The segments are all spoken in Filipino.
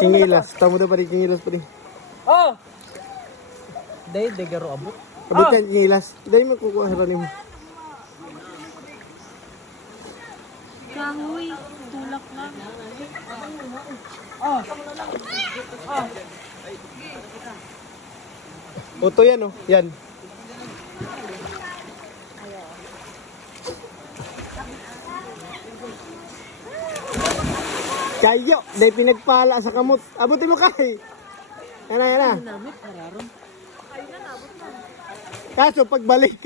Kingilas. Tamo daw pa rin kingilas pa rin. Oh! Dahil garo abot. Abot yan kingilas. Dahil magkukuha sa ranim. Kahoy, tulak lang. Oto yan oh. Yan. Kayo, dahil pinagpala sa kamot. Abutin mo kay. Yan na, yan na. Namit, hararon. Kaso pagbalik.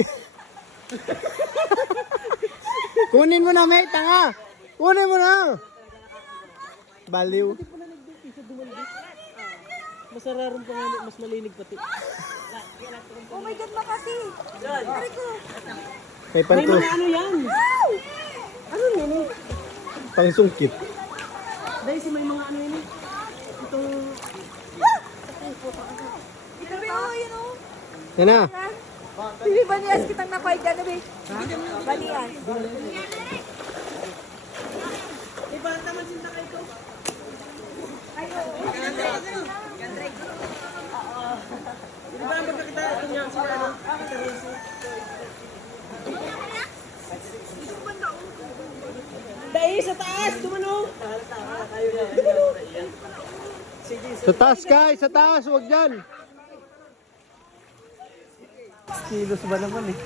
Kunin mo na, may tanga. Kunin mo na. Baliw. Mas hararon pa nga, mas malinig pati. Oh my God, makasi. Pare ko. May May pantos. mga ano yan? Ano yan eh? Pangsungkit. Dahil si may mga ano yan eh. Itong... Sabi, oh, yun oh. Yan na. Bibi ba niyas kitang nakuha dyan, Bibi? Balian. Eh, parang naman sinta kayo ito. Hindi ba ang magkakita ito niya? Sila ano? Kita Rizzo. Dahil sa taas! Dumano! Dumano! Sa taas kay, sa taas. Huwag dyan. Kilos ba naman eh?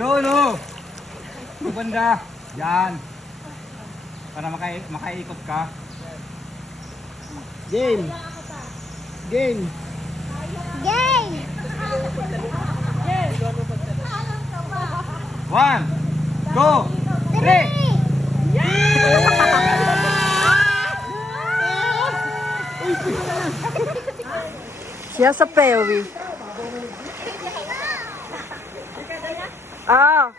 No! Banda! Yan! Para makaikot ka. Game. Game. Game! 1, 2, 3! Siya sa Pewi. Ah.